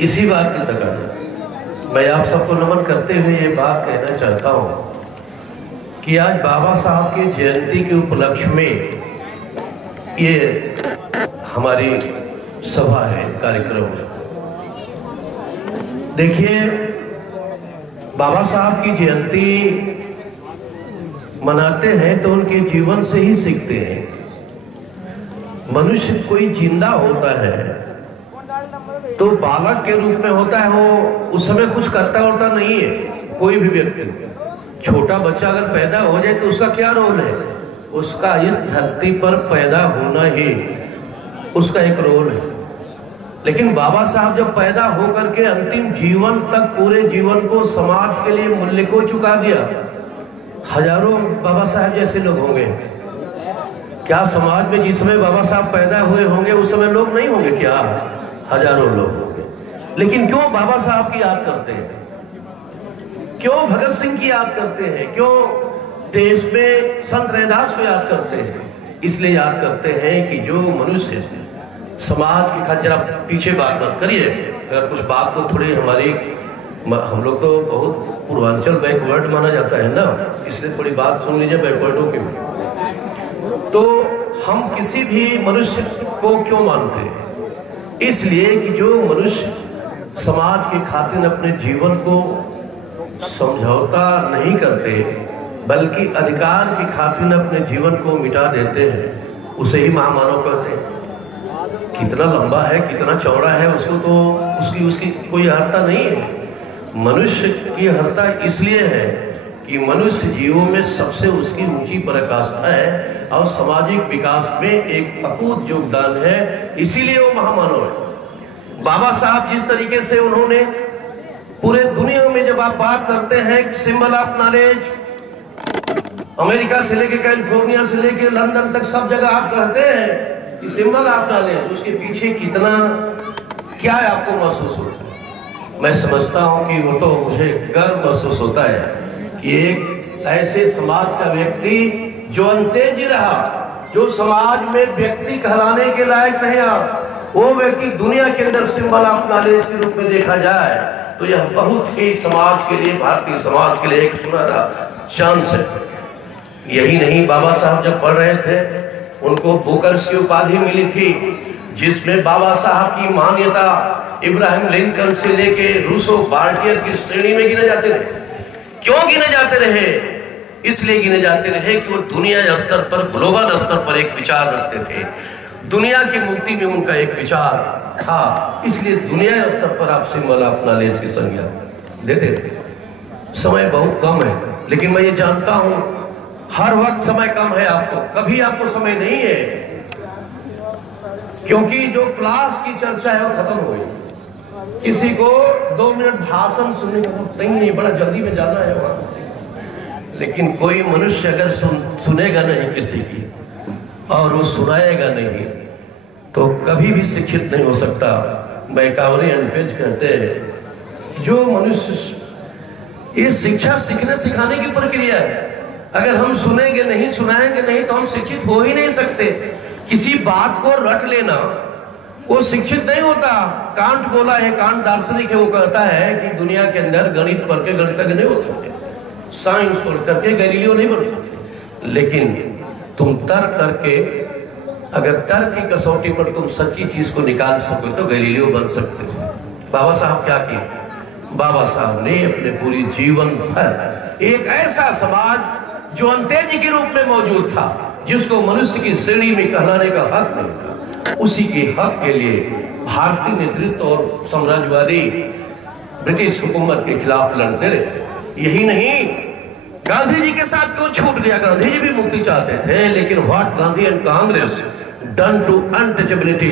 इसी बात की तकाजा मैं आप सबको नमन करते हुए ये बात कहना चाहता हूँ कि आज बाबा साहब की जयंती के उपलक्ष्य में ये हमारी सभा है, कार्यक्रम है। देखिए, बाबा साहब की जयंती मनाते हैं तो उनके जीवन से ही सीखते हैं। मनुष्य कोई जिंदा होता है तो बालक के रूप में होता है, वो उस समय कुछ करता होता नहीं है। कोई भी व्यक्ति, छोटा बच्चा अगर पैदा हो जाए तो उसका क्या रोल है? उसका इस धरती पर पैदा होना ही उसका एक रोल है। लेकिन बाबा साहब जब पैदा होकर के अंतिम जीवन तक पूरे जीवन को समाज के लिए मूल्य को चुका दिया। हजारों बाबा साहब जैसे लोग होंगे क्या समाज में? जिस समय बाबा साहब पैदा हुए होंगे उस समय लोग नहीं होंगे क्या? हजारों लोग होंगे। लेकिन क्यों बाबा साहब की याद करते हैं? क्यों भगत सिंह की याद करते हैं? क्यों देश में संत रैदास को याद करते हैं? इसलिए याद करते हैं कि जो मनुष्य समाज की खातिर, जरा पीछे बात मत करिए, अगर कुछ बात को थोड़ी हमारी, हम लोग तो बहुत पूर्वांचल बैकवर्ड माना जाता है ना, इसलिए थोड़ी बात सुन लीजिए बैकवर्डों की। तो हम किसी भी मनुष्य को क्यों मानते हैं? इसलिए कि जो मनुष्य समाज की खातिर अपने जीवन को समझौता नहीं करते बल्कि अधिकार की खातिर अपने जीवन को मिटा देते हैं, उसे ही महामानव कहते हैं। कितना लंबा है, कितना चौड़ा है, उसको तो उसकी कोई अर्हता नहीं है। मनुष्य की अर्हता इसलिए है कि मनुष्य जीवों में सबसे उसकी ऊंची पराकाष्ठा है और सामाजिक विकास में एक अकूत योगदान है, इसीलिए वो महामानव है। बाबा साहब जिस तरीके से उन्होंने पूरे दुनिया में, जब आप बात करते हैं सिंबल ऑफ नॉलेज, अमेरिका से लेके कैलिफोर्निया से लेके लंदन तक सब जगह आप कहते हैं कि सिंबल ऑफ नॉलेज, उसके पीछे कितना क्या है आपको महसूस होता है? मैं समझता हूं कि वो तो मुझे गर्व महसूस होता है कि एक ऐसे समाज का व्यक्ति जो अंतेजी रहा, जो समाज में व्यक्ति कहलाने के लायक नहीं रहा, वो व्यक्ति दुनिया के अंदर सिंबल ऑफ नॉलेज के रूप में देखा जाए तो यह बहुत ही समाज के लिए, भारतीय समाज के लिए एक सुनहरा चांस है। यही नहीं, बाबा साहब जब पढ़ रहे थे उनको बुकर्स की उपाधि मिली थी, जिसमें बाबा साहब की मान्यता इब्राहिम लिंकन से लेके रूसो बाल्टियर की श्रेणी में गिने जाते रहे। क्यों गिने जाते रहे? इसलिए गिने जाते रहे कि वो दुनिया स्तर पर, ग्लोबल स्तर पर एक विचार रखते थे। दुनिया की मुक्ति में उनका एक विचार था, इसलिए दुनिया स्तर पर आप सिंबल ऑफ नॉलेज की संज्ञा देते थे। समय बहुत कम है, लेकिन मैं ये जानता हूं हर वक्त समय कम है आपको, कभी आपको समय नहीं है, क्योंकि जो क्लास की चर्चा है वो खत्म हो गई। किसी को 2 मिनट भाषण सुनने का वक्त नहीं, बड़ा जल्दी में जाना है वहां। लेकिन कोई मनुष्य अगर सुनेगा नहीं किसी की और वो सुनाएगा नहीं तो कभी भी शिक्षित नहीं हो सकता। बैकावरी एंडपेज कहते हैं जो मनुष्य, ये शिक्षा सीखने सिखाने की प्रक्रिया है। अगर हम सुनेंगे नहीं, सुनाएंगे नहीं तो हम शिक्षित हो ही नहीं सकते। किसी बात को रट लेना वो शिक्षित नहीं होता। कांट बोला है, कांट दार्शनिक है, वो कहता है कि दुनिया के अंदर गणित पढ़ के गणितज्ञ नहीं हो सकते, साइंस पढ़ करके गैलीलियो नहीं बन सकते, लेकिन तुम तर्क करके, अगर तर्क की कसौटी पर तुम सच्ची चीज को निकाल सको तो गैलीलियो बन सकते हो। बाबा साहब क्या किए? बाबा साहब ने अपने पूरी जीवन भर एक ऐसा समाज जो अंतेजी के रूप में मौजूद था, जिसको मनुष्य की श्रेणी में कहलाने का हक नहीं था, उसी के हक के लिए भारतीय नेतृत्व और साम्राज्यवादी ब्रिटिश हुकूमत के खिलाफ लड़ते रहे। यही नहीं, गांधी जी के साथ क्यों छूट गया? गांधी जी भी मुक्ति चाहते थे, लेकिन what Gandhi and Congress done to untouchability,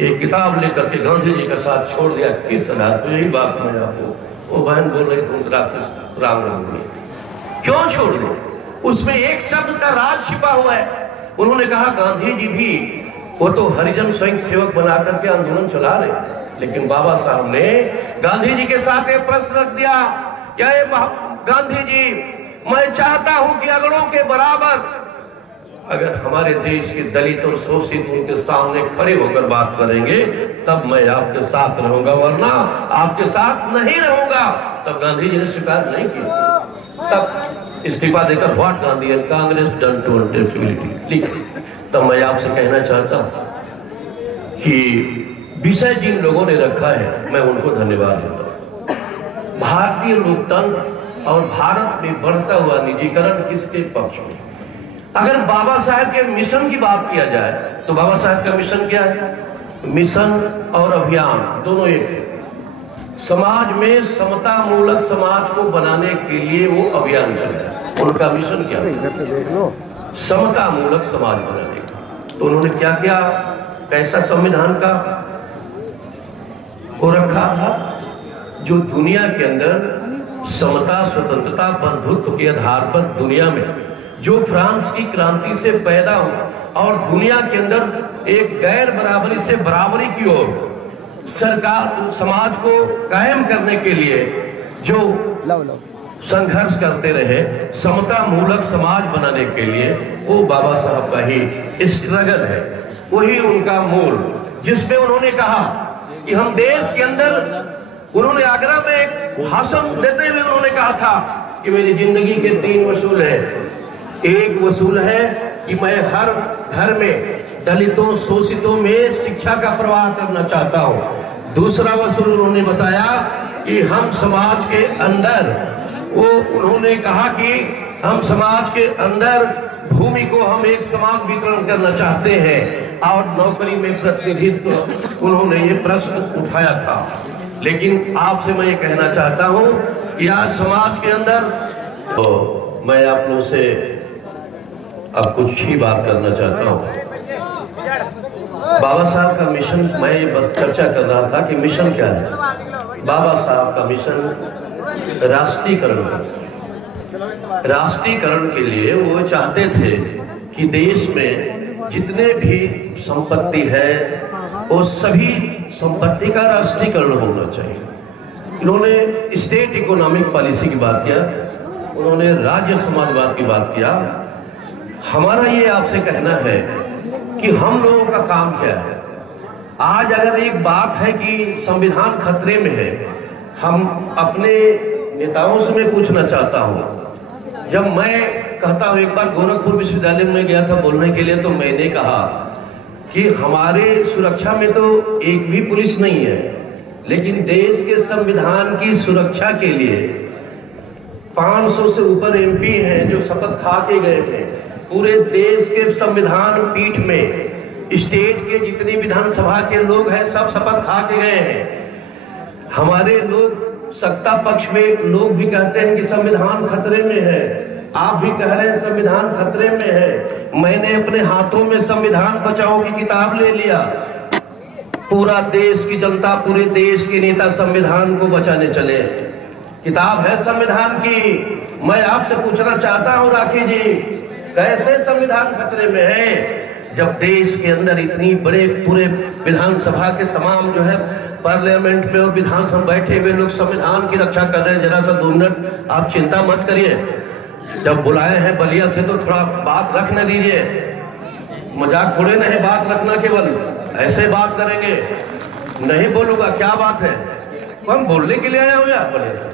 एक किताब लेकर के गांधी जी का साथ छोड़ दिया। किस आधार पर? यही बात मैं आपको, वो बहन बोल रही थी राम राम, क्यों छोड़ दिया? उसमें एक शब्द का राज छिपा हुआ है। उन्होंने कहा गांधी जी भी, वो तो हरिजन स्वयं सेवक बना करके आंदोलन चला रहे, लेकिन बाबा साहब ने गांधी जी के साथ एक प्रश्न रख दिया, क्या ये गांधी जी, मैं चाहता हूं कि अगड़ों के बराबर अगर हमारे देश के दलित और शोषित उनके सामने खड़े होकर बात करेंगे तब मैं आपके साथ रहूंगा, वरना आपके साथ नहीं रहूंगा। तब गांधी जी ने स्वीकार नहीं किया, तब इस्तीफा देकर what Gandhi and Congress done to intellectuality लिख। तब मैं आपसे कहना चाहता हूं कि विषय जिन लोगों ने रखा है मैं उनको धन्यवाद देता हूं। भारतीय लोकतंत्र और भारत में बढ़ता हुआ निजीकरण किसके पक्ष में? अगर बाबा साहब के मिशन की बात किया जाए तो बाबा साहब का मिशन क्या है? मिशन और अभियान दोनों एक है। समाज में समता मूलक समाज को बनाने के लिए वो अभियान चलाया। उनका मिशन क्या है? समता मूलक समाज बनाने का। तो उन्होंने क्या क्या, कैसा संविधान का वो रखा था जो दुनिया के अंदर समता, स्वतंत्रता, बंधुत्व के आधार पर दुनिया में जो फ्रांस की क्रांति से पैदा हो और दुनिया के अंदर एक गैर बराबरी से बराबरी की ओर सरकार समाज को कायम करने के लिए जो संघर्ष करते रहे, समता मूलक समाज बनाने के लिए, वो बाबा साहब का ही स्ट्रगल है। वही उनका मूल, जिसमें उन्होंने कहा कि हम देश के अंदर, उन्होंने आगरा में एक भाषण देते हुए उन्होंने कहा था कि मेरी जिंदगी के 3 वसूल है। एक वसूल है कि मैं हर घर में दलितों, शोषितों में शिक्षा का प्रवाह करना चाहता हूँ। दूसरा वसूल उन्होंने बताया कि हम समाज के अंदर, वो उन्होंने कहा कि हम समाज के अंदर भूमि को हम एक समान वितरण करना चाहते हैं और नौकरी में प्रतिनिधित्व, उन्होंने ये प्रश्न उठाया था। लेकिन आपसे मैं ये कहना चाहता हूँ कि आज समाज के अंदर, तो मैं आप लोगों से अब कुछ ही बात करना चाहता हूँ। बाबा साहब का मिशन, मैं ये चर्चा कर रहा था कि मिशन क्या है। बाबा साहब का मिशन राष्ट्रीयकरण का। राष्ट्रीयकरण के लिए वो चाहते थे कि देश में जितने भी संपत्ति है वो सभी संपत्ति का राष्ट्रीयकरण होना चाहिए। इन्होंने स्टेट इकोनॉमिक पॉलिसी की बात किया, उन्होंने राज्य समाजवाद की बात किया। हमारा ये आपसे कहना है कि हम लोगों का काम क्या है। आज अगर एक बात है कि संविधान खतरे में है, हम अपने नेताओं से मैं पूछना चाहता हूँ। जब मैं कहता हूँ, एक बार गोरखपुर विश्वविद्यालय में गया था बोलने के लिए, तो मैंने कहा कि हमारे सुरक्षा में तो एक भी पुलिस नहीं है, लेकिन देश के संविधान की सुरक्षा के लिए 500 से ऊपर एमपी हैं जो शपथ खा के गए हैं। पूरे देश के संविधान पीठ में स्टेट के जितनी विधानसभा के लोग हैं सब शपथ खा के गए हैं। हमारे लोग सत्ता पक्ष में लोग भी कहते हैं कि संविधान खतरे में है, आप भी कह रहे हैं संविधान खतरे में है। मैंने अपने हाथों में संविधान बचाओ की किताब ले लिया। पूरा देश की जनता, पूरे देश के नेता संविधान को बचाने चले। किताब है संविधान की। मैं आपसे पूछना चाहता हूं राखी जी, कैसे संविधान खतरे में है जब देश के अंदर इतनी बड़े पूरे विधानसभा के तमाम जो है पार्लियामेंट में और विधानसभा बैठे हुए लोग संविधान की रक्षा कर रहे हैं। जरा सा 2 मिनट आप चिंता मत करिए, जब बुलाए हैं बलिया से तो थोड़ा बात रखने दीजिए। मजाक थोड़े नहीं बात रखना, केवल ऐसे बात करेंगे। नहीं बोलूंगा, क्या बात है, हम बोलने के लिए आया हूँ या बलिया से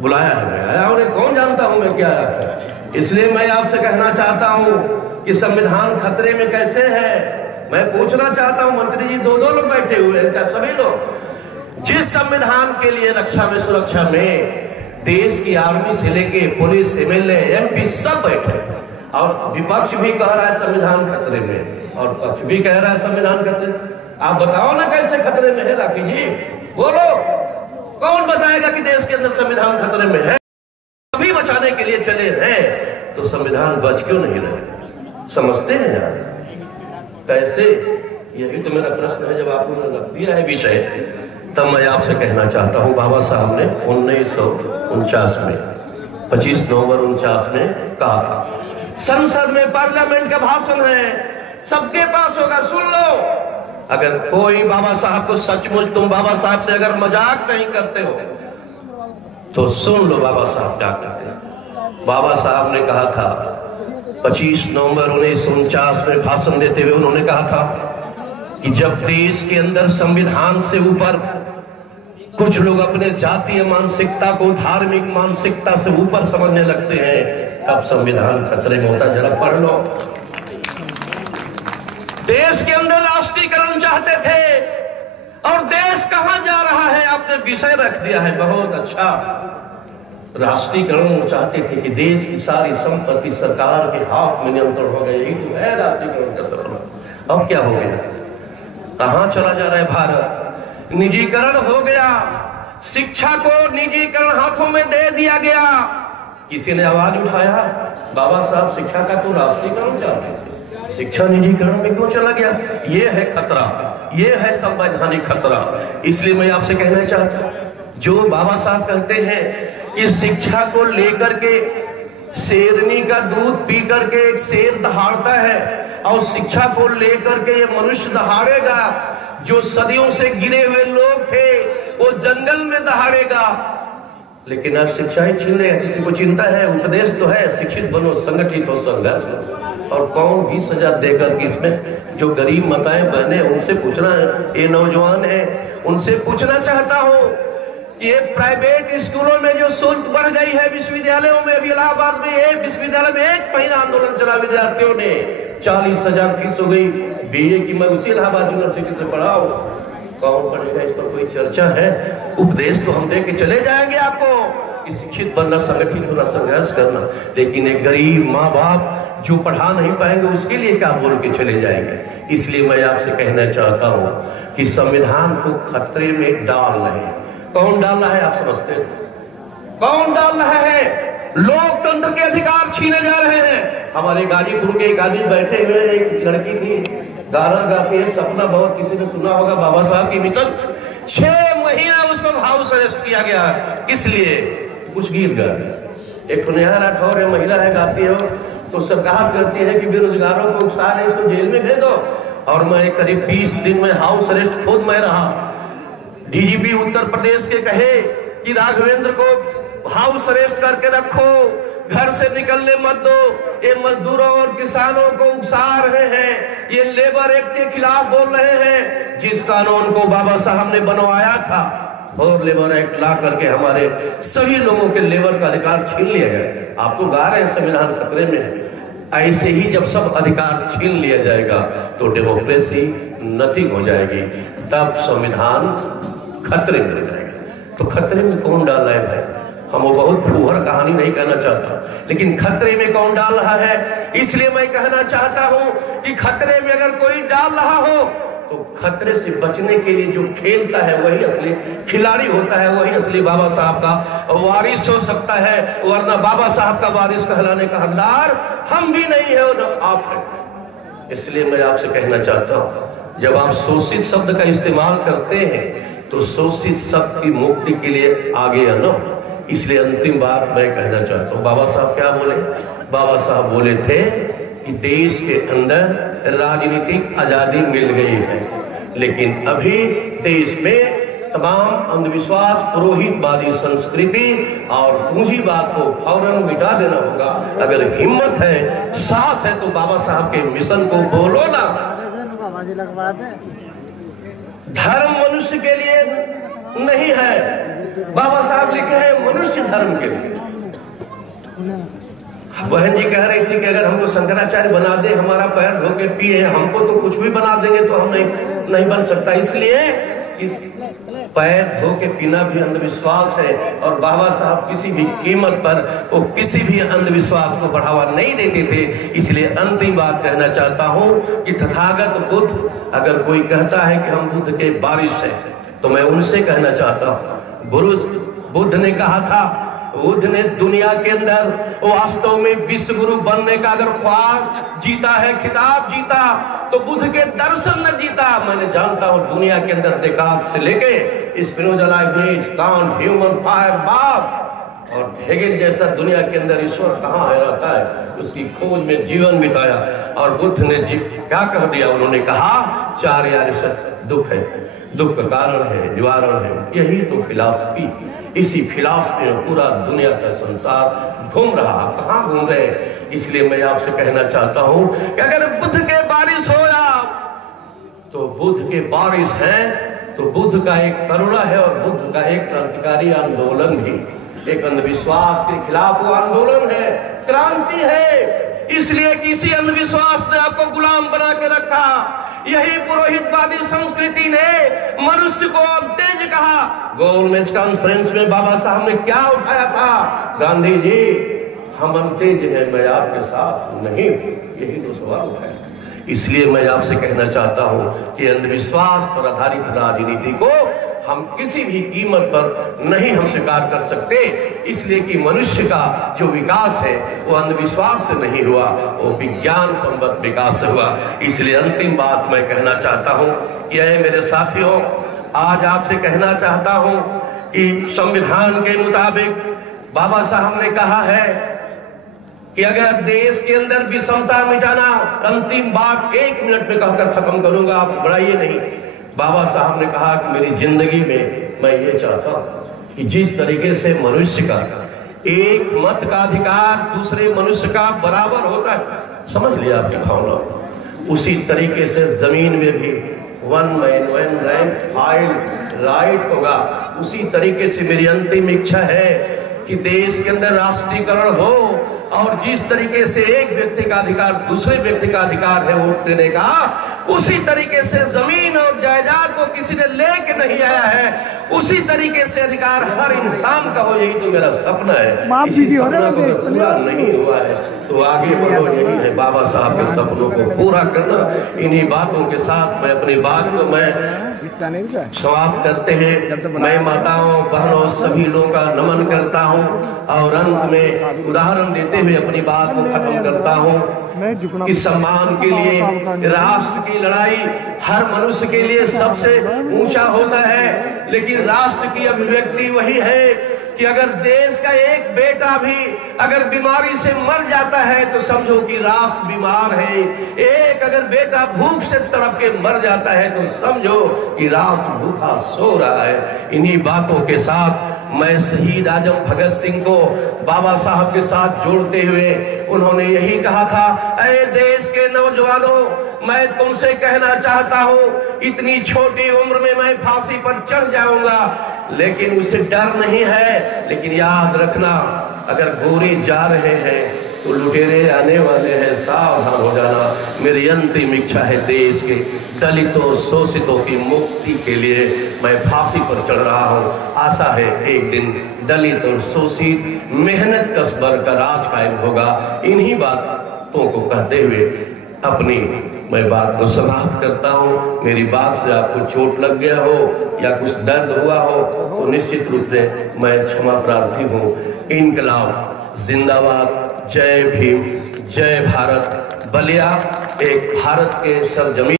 बुलाया है, आया हूँ, कौन जानता हूँ मैं क्या है। इसलिए मैं आपसे कहना चाहता हूँ कि संविधान खतरे में कैसे है। मैं पूछना चाहता हूँ, मंत्री जी 2 लोग बैठे हुए हैं क्या? सभी लोग जिस संविधान के लिए रक्षा में, सुरक्षा में देश की आर्मी से लेके पुलिस, एमएलए, एमपी सब बैठे, और विपक्ष भी कह रहा है संविधान खतरे में और पक्ष भी कह रहा है संविधान खतरे। आप बताओ ना कैसे खतरे में है राखी जी, बोलो। कौन बताएगा कि देश के अंदर संविधान खतरे में है? अभी बचाने के लिए चले हैं तो संविधान बच क्यों नहीं रहे? समझते हैं यार कैसे? यही तो मेरा प्रश्न है। जब आपने रख दिया है विषय, तब मैं आपसे कहना चाहता हूं, बाबा साहब ने 1949 में 25 नवंबर 1949 में कहा था, संसद में पार्लियामेंट का भाषण है, सबके पास होगा, सुन लो। अगर कोई बाबा साहब को सचमुच, तुम बाबा साहब से अगर मजाक नहीं करते हो तो सुन लो बाबा साहब क्या कहते हैं। बाबा साहब ने कहा था 25 नवंबर 1949 में भाषण देते हुए उन्होंने कहा था कि जब देश के अंदर संविधान से ऊपर कुछ लोग अपने जातीय मानसिकता को धार्मिक मानसिकता से ऊपर समझने लगते हैं, तब संविधान खतरे में होता। जरा पढ़ लो। देश के अंदर राष्ट्रीयकरण चाहते थे और देश कहां जा रहा है आपने विषय रख दिया है। बहुत अच्छा, राष्ट्रीयकरण चाहते थे कि देश की सारी संपत्ति सरकार के हाथ में नियंत्रण हो गई। यही तो है राष्ट्रीयकरण का सपना। अब क्या हो गया? कहां चला जा रहा है भारत? निजीकरण हो गया, शिक्षा को निजीकरण हाथों में दे दिया गया। किसी ने आवाज उठाया, बाबा साहब शिक्षा का तो राष्ट्रीयकरण चाहते थे, शिक्षा निजीकरण में क्यों चला गया? ये है खतरा, ये है संवैधानिक खतरा। इसलिए मैं आपसे कहना चाहता हूं, जो बाबा साहब कहते हैं कि शिक्षा को लेकर के शेरनी का दूध पी करके एक शेर दहाड़ता है और शिक्षा को लेकर के ये मनुष्य दहाड़ेगा। जो सदियों से गिरे हुए लोग थे वो जंगल में दहाड़ेगा, लेकिन आज शिक्षा ही छीन लेगा। किसी को चिंता है? उपदेश तो है, शिक्षित बनो, संगठित हो, संघर्ष करो। और कौन 20,000 देकर कि इसमें जो गरीब माताएं बहनें उनसे पूछना है, ये नौजवान है उनसे पूछना चाहता हूं कि ये प्राइवेट स्कूलों में जो शुल्क बढ़ गई है, विश्वविद्यालयों में, अभी इलाहाबाद में एक विश्वविद्यालय में 1 महीना आंदोलन चला, विद्यार्थियों ने 40,000 फीस हो गई। बीए की मैं उसी इलाहाबाद यूनिवर्सिटी से पढ़ा हूं। कौन पढ़ेगा? इस पर कोई चर्चा है? उपदेश तो हम दे के चले जाएंगे आपको कि शिक्षित बनना, संगठित होना, संघर्ष करना, लेकिन एक गरीब माँ बाप जो पढ़ा नहीं पाएंगे उसके लिए क्या बोल के चले जाएंगे? इसलिए मैं आपसे कहना चाहता हूं कि संविधान को खतरे में डाल रहे हैं। कौन डाल रहा है आप समझते हैं? कौन डाल रहा है? लोकतंत्र के अधिकार छीने जा रहे हैं। हमारे गाजीपुर के एक आदमी बैठे हुए, एक लड़की थी, गाना गाती है, सपना बहुत किसी ने सुना होगा, बाबा साहब की मिशन। 6 महीना उसको हाउस अरेस्ट किया गया। किस लिए? कुछ गीत गा। एक नेहा राठौर है, महिला है, गाती है, तो सरकार कहती है कि बेरोजगारों को उकसा है, इसको जेल में भेज दो। और मैं करीब 20 दिन में हाउस अरेस्ट खुद मैं रहा। डीजीपी उत्तर प्रदेश के कहे कि राघवेंद्र को हाउस अरेस्ट करके रखो, घर से निकलने मत दो, ये मजदूरों और किसानों को उकसा रहे हैं, ये लेबर एक्ट के खिलाफ बोल रहे हैं, जिस कानून को बाबा साहब ने बनवाया था। और लेबर एक्ट ला करके हमारे सभी लोगों के लेबर का अधिकार छीन लिया गया। आप तो गा रहे हैं संविधान खतरे में है। ऐसे ही जब सब अधिकार छीन लिया जाएगा तो डेमोक्रेसी नथिंग हो जाएगी, तब संविधान खतरे में रह जाएगा। तो खतरे में कौन डाल रहा है भाई? हम वो बहुत फूहड़ कहानी नहीं कहना चाहता, लेकिन खतरे में कौन डाल रहा है? इसलिए मैं कहना चाहता हूं कि खतरे में अगर कोई डाल रहा हो तो खतरे से बचने के लिए जो खेलता है वही असली खिलाड़ी होता है, वही असली बाबा साहब का वारिस हो सकता है, वरना बाबा साहब का वारिस कहलाने का हकदार हम भी नहीं है और न आप है। इसलिए मैं आपसे कहना चाहता हूं, जब आप शोषित शब्द का इस्तेमाल करते हैं तो शोषित शब्द की मुक्ति के लिए आगे आना। इसलिए अंतिम बात मैं कहना चाहता हूं, बाबा साहब क्या बोले? बाबा साहब बोले थे कि देश के अंदर राजनीतिक आजादी मिल गई है, लेकिन अभी देश में तमाम अंधविश्वास, पुरोहितवादी संस्कृति और पूंजीवाद को फौरन मिटा देना होगा। अगर हिम्मत है, साहस है, तो बाबा साहब के मिशन को बोलो ना। धर्म मनुष्य के लिए नहीं है, बाबा साहब लिखे हैं मनुष्य धर्म के लिए। बहन जी कह रही थी कि अगर हमको शंकराचार्य बना दे, हमारा पैर धो के पिए, हमको तो कुछ भी बना देंगे तो हम नहीं बन सकता। इसलिए कि पैर धो के पीना भी अंधविश्वास है और बाबा साहब किसी भी कीमत पर वो किसी भी अंधविश्वास को बढ़ावा नहीं देते थे। इसलिए अंतिम बात कहना चाहता हूं कि तथागत बुद्ध, अगर कोई कहता है कि हम बुद्ध के वारिस हैं, तो मैं उनसे कहना चाहता हूं, गुरु बुद्ध ने कहा था, बुद्ध ने दुनिया के अंदर वास्तव में विश्व गुरु बनने का अगर ख्वाब जीता है, खिताब जीता, तो बुद्ध के दर्शन न जीता। मैंने जानता हूं दुनिया के अंदर देकार्त से लेके स्पिनोजा, लाइबनिज, कांट, ह्यूमन, फायरबाफ और हेगेल जैसा दुनिया के अंदर ईश्वर कहाँ है रहता है, उसकी खोज में जीवन बिताया। और बुद्ध ने क्या कह दिया? उन्होंने कहा 4 यार दुख है। दुख का कारण है, निवारण है। यही तो फिलॉसफी, इसी फिलॉसफी में पूरा दुनिया का संसार घूम रहा। कहाँ घूम रहे? इसलिए मैं आपसे कहना चाहता हूं कि अगर बुद्ध के बारिश हो तो बुद्ध के बारिश हैं, तो बुद्ध का एक करुणा है और बुद्ध का एक क्रांतिकारी आंदोलन भी, एक अंधविश्वास के खिलाफ वो आंदोलन है, क्रांति है। इसलिए किसी अंधविश्वास ने आपको गुलाम बना के रखा। यही पुरोहितवादी संस्कृति ने मनुष्य को तेज कहा। गोलमेज कॉन्फ्रेंस में बाबा साहब ने क्या उठाया था? गांधी जी, हम तेज हैं, मैं आपके साथ नहीं, यही दो सवाल उठाया था। इसलिए मैं आपसे कहना चाहता हूं कि अंधविश्वास पर आधारित राजनीति को हम किसी भी कीमत पर नहीं हम स्वीकार कर सकते। इसलिए कि मनुष्य का जो विकास है वो अंधविश्वास से नहीं हुआ, वो विज्ञान संबद्ध विकास से हुआ। इसलिए अंतिम बात मैं कहना चाहता हूं कि मेरे साथियों, आज आपसे कहना चाहता हूं कि संविधान के मुताबिक बाबा साहब ने कहा है कि अगर देश के अंदर विषमता मिटाना, अंतिम बात 1 मिनट में कहकर खत्म करूंगा, आप बढ़ाइए नहीं। बाबा साहब ने कहा कि मेरी जिंदगी में मैं ये चाहता हूं कि जिस तरीके से मनुष्य का एक मत का अधिकार दूसरे मनुष्य का बराबर होता है, समझ लिया आपकी भावना, उसी तरीके से जमीन में भी one man one rank file write होगा। उसी तरीके से मेरी अंतिम इच्छा है कि देश के अंदर राष्ट्रीयकरण हो और जिस तरीके से एक व्यक्ति का अधिकार दूसरे व्यक्ति का अधिकार है वोट देने का, उसी तरीके से जमीन और जायदाद को किसी ने लेके नहीं आया है, उसी तरीके से अधिकार हर इंसान का हो। यही तो मेरा सपना है। इसी सपना को पूरा नहीं हुआ है तो आगे बढ़ो, यही है बाबा साहब के सपनों को पूरा करना। इन्हीं बातों के साथ मैं अपनी बात को समाप्त करते हैं। मैं माताओं बहनों सभी लोगों का नमन करता हूं और अंत में उदाहरण देते हुए अपनी बात को खत्म करता हूं कि सम्मान के लिए राष्ट्र की लड़ाई हर मनुष्य के लिए सबसे ऊंचा होता है, लेकिन राष्ट्र की अभिव्यक्ति वही है कि अगर देश का एक बेटा भी अगर बीमारी से मर जाता है तो समझो कि राष्ट्र बीमार है। एक अगर बेटा भूख से तड़प के मर जाता है तो समझो कि राष्ट्र भूखा सो रहा है। इन्हीं बातों के साथ मैं शहीद आजम भगत सिंह को बाबा साहब के साथ जोड़ते हुए, उन्होंने यही कहा था, ऐ देश के नौजवानों, मैं तुमसे कहना चाहता हूं, इतनी छोटी उम्र में मैं फांसी पर चढ़ जाऊंगा, लेकिन उसे डर नहीं है। लेकिन याद रखना, अगर गोरे जा रहे हैं तो लुटेरे आने वाले हैं, सावधान हो जाना। मेरी अंतिम इच्छा है देश के दलितों शोषितों की मुक्ति के लिए मैं फांसी पर चढ़ रहा हूं। आशा है एक दिन दलित और शोषित मेहनत कश वर्ग का राज कायम होगा। इन्हीं बातों को कहते हुए अपनी मैं बात को समाप्त करता हूं। मेरी बात से आपको चोट लग गया हो या कुछ दर्द हुआ हो तो निश्चित रूप से मैं क्षमा प्रार्थी हूं। इनकलाब जिंदाबाद, जय भीम, जय भारत। बलिया एक भारत के सरजमीन